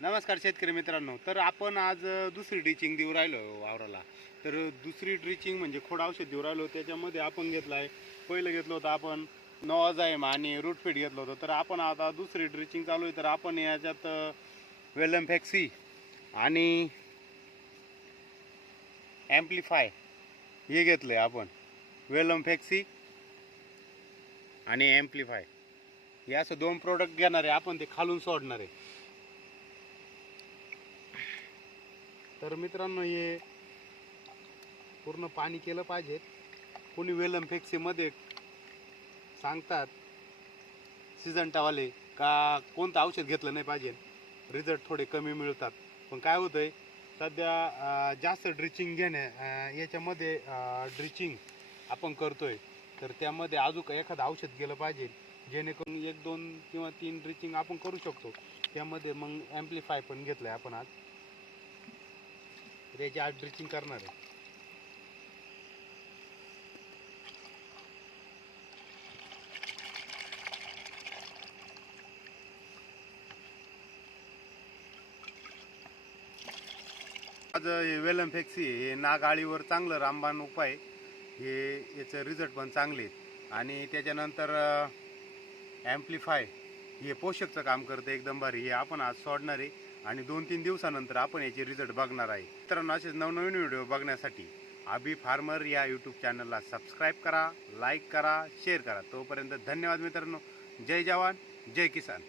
नमस्कार शेतकरी मित्रांनो. तर आपण आज दुसरी ड्रिचिंग देऊ राहिलो वावराला. तर दुसरी ड्रिचिंग म्हणजे खोड औषध देऊ राहिलो. त्याच्यामध्ये आपण घेतलं आहे पहिलं घेतलं होतं आपण नॉझाईम आणि रूटफीट घेतलं होतं. तर आपण आता दुसरी ड्रिचिंग चालू आहे. तर आपण याच्यात वेलम फॅक्सी आणि ॲम्प्लिफाय हे घेतलं आहे आपण. वेलम फॅक्सी आणि ॲम्प्लिफाय. हे असं दोन प्रोडक्ट घेणार आहे. आपण ते खालून सोडणार आहे. तर मित्रांनो हे पूर्ण पाणी केलं पाहिजे. कोणी वेलम फेक्सीमध्ये सांगतात सिजंटावाले का कोणतं औषध घेतलं नाही पाहिजे? रिझल्ट थोडे कमी मिळतात. पण काय होतंय सध्या जास्त ड्रिचिंग घेणे याच्यामध्ये ड्रिचिंग आपण करतोय. तर त्यामध्ये अजून एखादं औषध गेलं पाहिजे जेणेकरून एक दोन किंवा तीन ड्रिचिंग आपण करू शकतो. त्यामध्ये मग ॲम्प्लिफाय पण घेतलं आहे आपण आज. तर याची आज ड्रिचिंग करणार आहे. आज हे वेलम फेक्सी हे नागाळीवर चांगलं रामबाण उपाय हे याचं रिझल्ट पण चांगले आणि त्याच्यानंतर ॲम्प्लिफाय हे पोषकचं काम करतं एकदम भारी. हे आपण आज सोडणार आहे. आणि दोन तीन दिवसानंतर आपण याचे रिझल्ट बघणार आहे. मित्रांनो असेच नवनवीन व्हिडिओ बघण्यासाठी आबी फार्मर या यूट्यूब चॅनलला सबस्क्राईब करा लाईक करा शेअर करा. तोपर्यंत धन्यवाद मित्रांनो. जय जवान जय किसान.